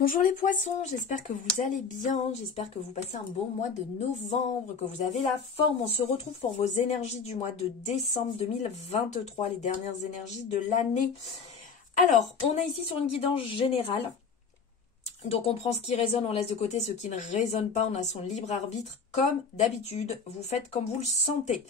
Bonjour les poissons, j'espère que vous allez bien, j'espère que vous passez un bon mois de novembre, que vous avez la forme. On se retrouve pour vos énergies du mois de décembre 2023, les dernières énergies de l'année. Alors, on est ici sur une guidance générale. Donc on prend ce qui résonne, on laisse de côté ce qui ne résonne pas, on a son libre arbitre comme d'habitude, vous faites comme vous le sentez.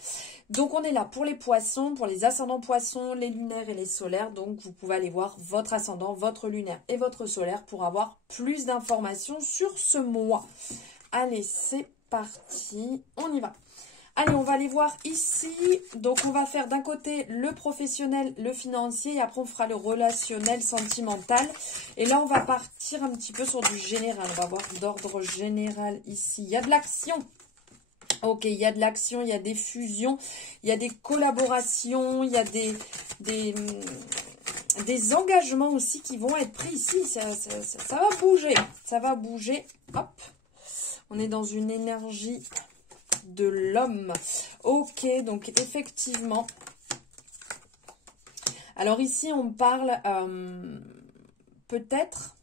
Donc on est là pour les poissons, pour les ascendants poissons, les lunaires et les solaires, donc vous pouvez aller voir votre ascendant, votre lunaire et votre solaire pour avoir plus d'informations sur ce mois. Allez, c'est parti, on y va. Allez, on va aller voir ici. Donc, on va faire d'un côté le professionnel, le financier. Et après, on fera le relationnel, sentimental. Et là, on va partir un petit peu sur du général. On va voir d'ordre général ici. Il y a de l'action. Ok, il y a de l'action, il y a des fusions, il y a des collaborations, il y a des engagements aussi qui vont être pris ici. Ça va bouger. Ça va bouger. Hop. On est dans une énergie de l'homme. Ok, donc effectivement. Alors ici, on parle peut-être...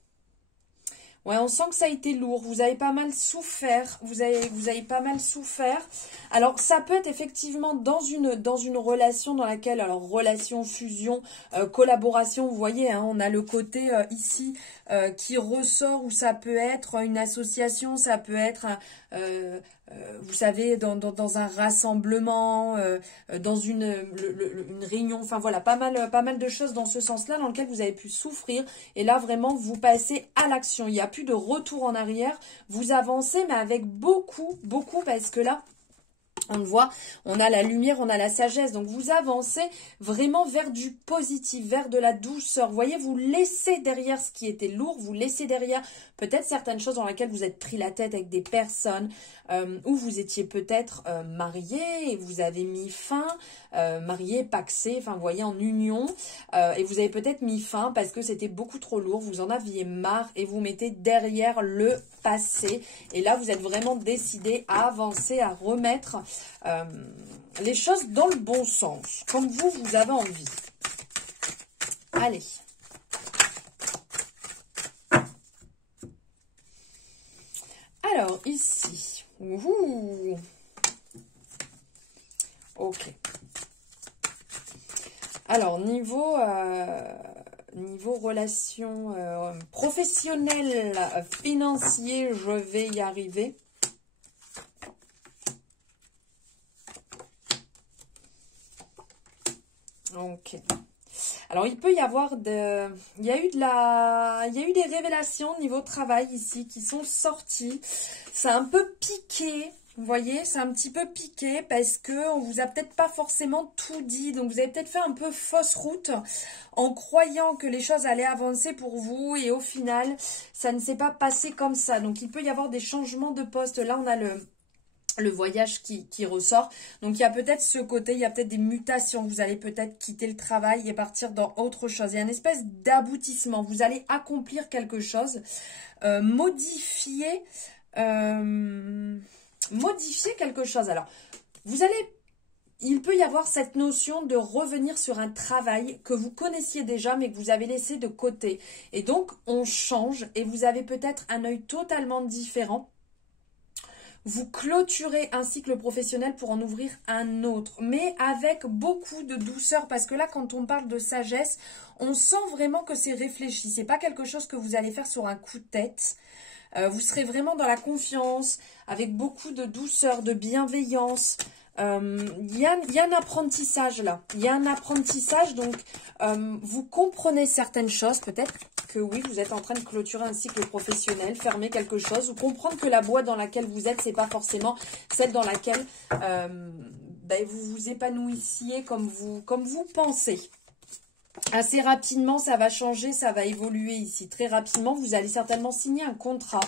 Ouais, on sent que ça a été lourd. Vous avez pas mal souffert. Vous avez pas mal souffert. Alors, ça peut être effectivement dans une relation dans laquelle, alors relation, fusion, collaboration, vous voyez, hein, on a le côté ici qui ressort où ça peut être une association, ça peut être, vous savez, dans un rassemblement, dans une réunion, enfin voilà, pas mal de choses dans ce sens-là dans lequel vous avez pu souffrir. Et là, vraiment, vous passez à l'action. Il n'y a plus de retour en arrière. Vous avancez, mais avec beaucoup, parce que là, on le voit, on a la lumière, on a la sagesse. Donc, vous avancez vraiment vers du positif, vers de la douceur. Vous voyez, vous laissez derrière ce qui était lourd, vous laissez derrière peut-être certaines choses dans lesquelles vous êtes pris la tête avec des personnes, où vous étiez peut-être marié et vous avez mis fin, marié, pacsé, enfin, vous voyez, en union. Et vous avez peut-être mis fin parce que c'était beaucoup trop lourd, vous en aviez marre et vous mettez derrière le passé. Et là, vous êtes vraiment décidé à avancer, à remettre les choses dans le bon sens, comme vous avez envie. Allez. Alors, ici. Ouh. Ok. Alors, niveau relation professionnelle, financier, je vais y arriver. Ok. Alors, il peut y avoir il y a eu des révélations au niveau travail ici qui sont sorties. C'est un peu piqué. Vous voyez, c'est un petit peu piqué parce que on vous a peut-être pas forcément tout dit. Donc, vous avez peut-être fait un peu fausse route en croyant que les choses allaient avancer pour vous. Et au final, ça ne s'est pas passé comme ça. Donc, il peut y avoir des changements de poste. Là, on a le voyage qui ressort. Donc, il y a peut-être ce côté, il y a peut-être des mutations. Vous allez peut-être quitter le travail et partir dans autre chose. Il y a une espèce d'aboutissement. Vous allez accomplir quelque chose, modifier quelque chose. Alors, il peut y avoir cette notion de revenir sur un travail que vous connaissiez déjà, mais que vous avez laissé de côté. Et donc, on change et vous avez peut-être un œil totalement différent. Vous clôturez un cycle professionnel pour en ouvrir un autre, mais avec beaucoup de douceur, parce que là, quand on parle de sagesse, on sent vraiment que c'est réfléchi. C'est pas quelque chose que vous allez faire sur un coup de tête. Vous serez vraiment dans la confiance, avec beaucoup de douceur, de bienveillance. Il y a un apprentissage là. Il y a un apprentissage, donc vous comprenez certaines choses. Peut-être que oui, vous êtes en train de clôturer un cycle professionnel, fermer quelque chose, ou comprendre que la boîte dans laquelle vous êtes, c'est pas forcément celle dans laquelle vous vous épanouissiez comme vous pensez. Assez rapidement, ça va changer, ça va évoluer ici. Très rapidement, vous allez certainement signer un contrat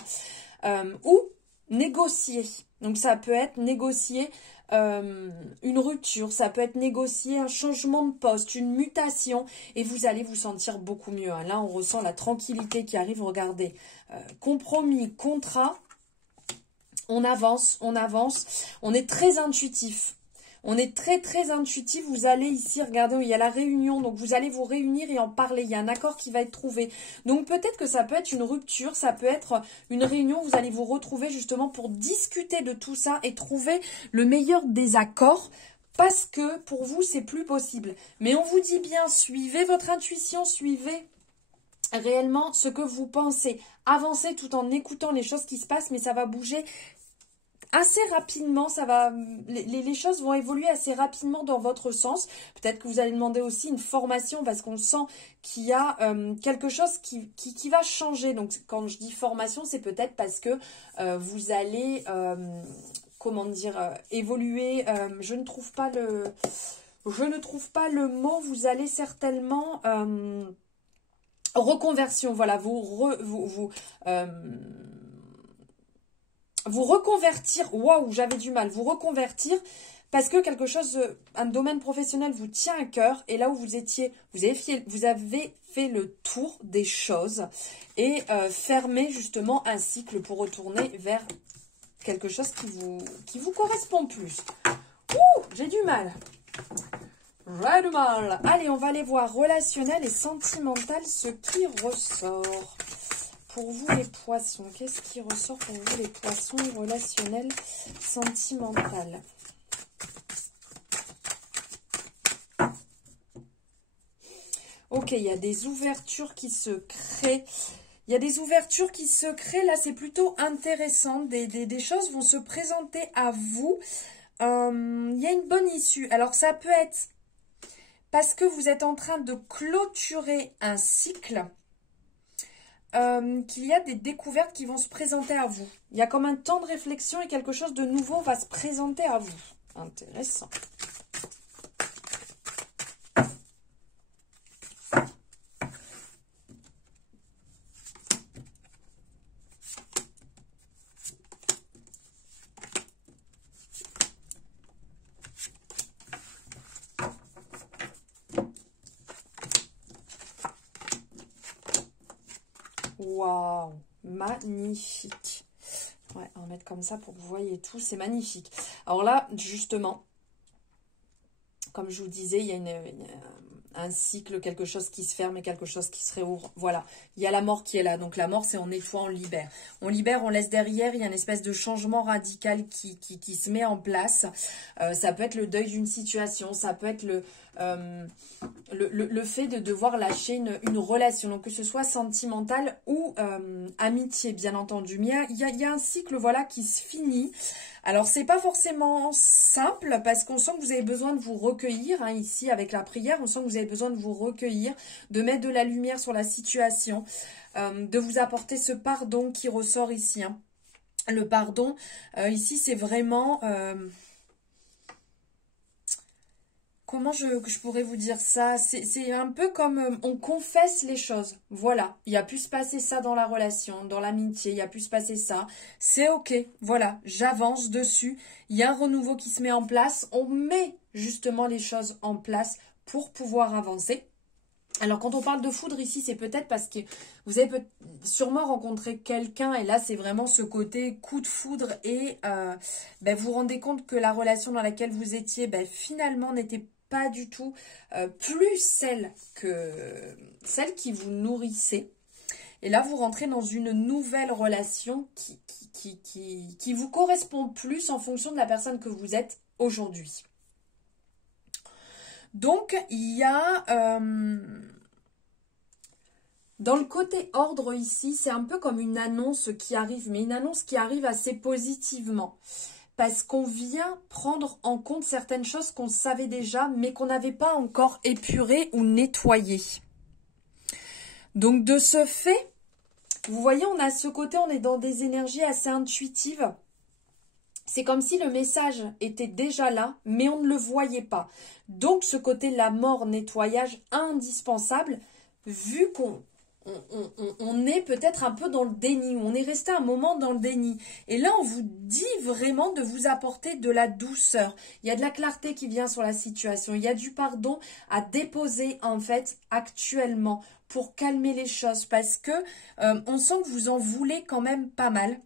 ou négocier. Donc, ça peut être négocier une rupture, ça peut être négocier un changement de poste, une mutation, et vous allez vous sentir beaucoup mieux. Hein. Là, on ressent la tranquillité qui arrive. Regardez, compromis, contrat, on avance, on est très intuitif. On est très très intuitif. Vous allez ici, regardez, il y a la réunion. Donc vous allez vous réunir et en parler. Il y a un accord qui va être trouvé. Donc peut-être que ça peut être une rupture. Ça peut être une réunion. Vous allez vous retrouver justement pour discuter de tout ça et trouver le meilleur des accords. Parce que pour vous, c'est plus possible. Mais on vous dit bien, suivez votre intuition, suivez réellement ce que vous pensez. Avancez tout en écoutant les choses qui se passent, mais ça va bouger assez rapidement. Les choses vont évoluer assez rapidement dans votre sens. Peut-être que vous allez demander aussi une formation parce qu'on sent qu'il y a quelque chose qui va changer. Donc quand je dis formation, c'est peut-être parce que vous allez... comment dire, évoluer, je ne trouve pas le mot, vous allez certainement, reconversion, voilà, vous reconvertir, waouh, j'avais du mal, vous reconvertir, parce que quelque chose, un domaine professionnel vous tient à cœur, et là où vous étiez, vous avez fait le tour des choses, et fermer justement un cycle pour retourner vers quelque chose qui vous correspond plus. Ouh, j'ai du mal. J'ai du mal. Allez, on va aller voir relationnel et sentimental, ce qui ressort. Pour vous les poissons, qu'est-ce qui ressort pour vous les poissons, relationnel, sentimental? Ok, il y a des ouvertures qui se créent. Il y a des ouvertures qui se créent, là c'est plutôt intéressant, des choses vont se présenter à vous, il y a une bonne issue. Alors ça peut être parce que vous êtes en train de clôturer un cycle, qu'il y a des découvertes qui vont se présenter à vous. Il y a comme un temps de réflexion et quelque chose de nouveau va se présenter à vous. Intéressant. Waouh, magnifique. Ouais, on va mettre comme ça pour que vous voyez tout, c'est magnifique. Alors là, justement, comme je vous disais, il y a un cycle, quelque chose qui se ferme et quelque chose qui se réouvre. Voilà, il y a la mort qui est là. Donc la mort, c'est on nettoie, on libère. On libère, on laisse derrière, il y a une espèce de changement radical qui se met en place. Ça peut être le deuil d'une situation, ça peut être le fait de devoir lâcher une relation, donc que ce soit sentimentale ou amitié, bien entendu. Mais il y a un cycle, voilà, qui se finit. Alors, c'est pas forcément simple parce qu'on sent que vous avez besoin de vous recueillir, hein, ici, avec la prière. On sent que vous avez besoin de vous recueillir, de mettre de la lumière sur la situation, de vous apporter ce pardon qui ressort ici. Hein. Le pardon, ici, c'est vraiment... comment je pourrais vous dire ça? C'est un peu comme on confesse les choses. Voilà, il y a pu se passer ça dans la relation, dans l'amitié, il y a pu se passer ça. C'est ok, voilà, j'avance dessus. Il y a un renouveau qui se met en place. On met justement les choses en place pour pouvoir avancer. Alors, quand on parle de foudre ici, c'est peut-être parce que vous avez sûrement rencontré quelqu'un et là, c'est vraiment ce côté coup de foudre et vous vous rendez compte que la relation dans laquelle vous étiez, finalement, n'était pas du tout plus celle qui vous nourrissait. Et là, vous rentrez dans une nouvelle relation qui vous correspond plus en fonction de la personne que vous êtes aujourd'hui. Donc, il y a... dans le côté ordre ici, c'est un peu comme une annonce qui arrive, mais une annonce qui arrive assez positivement. Parce qu'on vient prendre en compte certaines choses qu'on savait déjà, mais qu'on n'avait pas encore épurées ou nettoyées. Donc, de ce fait, vous voyez, on a ce côté, on est dans des énergies assez intuitives. C'est comme si le message était déjà là, mais on ne le voyait pas. Donc, ce côté la mort, nettoyage indispensable, vu qu'on est peut-être un peu dans le déni, on est resté un moment dans le déni. Et là, on vous dit vraiment de vous apporter de la douceur. Il y a de la clarté qui vient sur la situation. Il y a du pardon à déposer, en fait, actuellement, pour calmer les choses. Parce que on sent que vous en voulez quand même pas mal.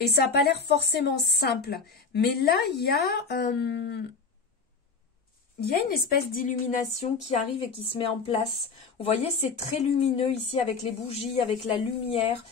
Et ça n'a pas l'air forcément simple. Mais là, il y a une espèce d'illumination qui arrive et qui se met en place. Vous voyez, c'est très lumineux ici avec les bougies, avec la lumière.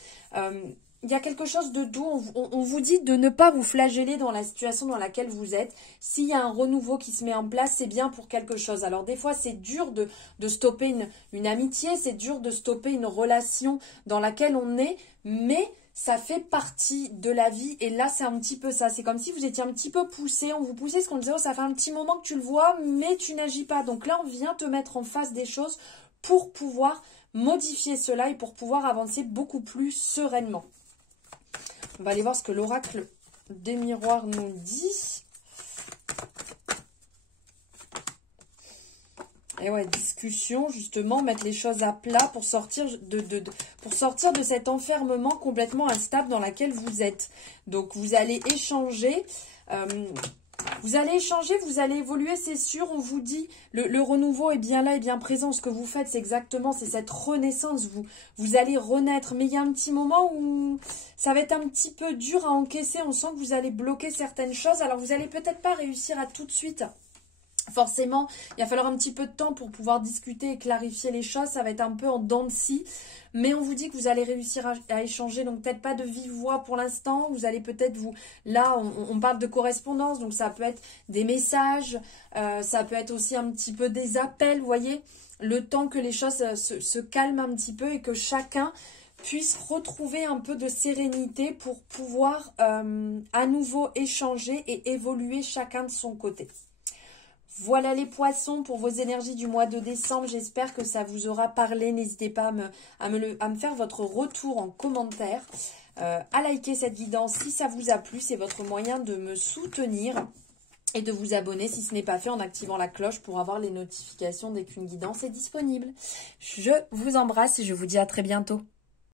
Il y a quelque chose de doux. On vous dit de ne pas vous flageller dans la situation dans laquelle vous êtes. S'il y a un renouveau qui se met en place, c'est bien pour quelque chose. Alors des fois, c'est dur de stopper une amitié, c'est dur de stopper une relation dans laquelle on est, mais ça fait partie de la vie. Et là, c'est un petit peu ça. C'est comme si vous étiez un petit peu poussé. On vous poussait ce qu'on disait, oh, ça fait un petit moment que tu le vois, mais tu n'agis pas. Donc là, on vient te mettre en face des choses pour pouvoir modifier cela et pour pouvoir avancer beaucoup plus sereinement. On va aller voir ce que l'oracle des miroirs nous dit. Et ouais, discussion, justement, mettre les choses à plat pour sortir de cet enfermement complètement instable dans lequel vous êtes. Donc, vous allez échanger. Vous allez évoluer, c'est sûr. On vous dit, le renouveau est bien là, est bien présent. Ce que vous faites, c'est cette renaissance. Vous allez renaître. Mais il y a un petit moment où ça va être un petit peu dur à encaisser. On sent que vous allez bloquer certaines choses. Alors, vous n'allez peut-être pas réussir à tout de suite. Forcément, il va falloir un petit peu de temps pour pouvoir discuter et clarifier les choses. Ça va être un peu en dents de scie. Mais on vous dit que vous allez réussir à échanger. Donc, peut-être pas de vive voix pour l'instant. Vous allez peut-être Là, on parle de correspondance. Donc, ça peut être des messages. Ça peut être aussi un petit peu des appels, vous voyez. Le temps que les choses se calment un petit peu et que chacun puisse retrouver un peu de sérénité pour pouvoir à nouveau échanger et évoluer chacun de son côté. Voilà les poissons pour vos énergies du mois de décembre. J'espère que ça vous aura parlé. N'hésitez pas à me faire votre retour en commentaire. À liker cette guidance si ça vous a plu. C'est votre moyen de me soutenir. Et de vous abonner si ce n'est pas fait en activant la cloche pour avoir les notifications dès qu'une guidance est disponible. Je vous embrasse et je vous dis à très bientôt.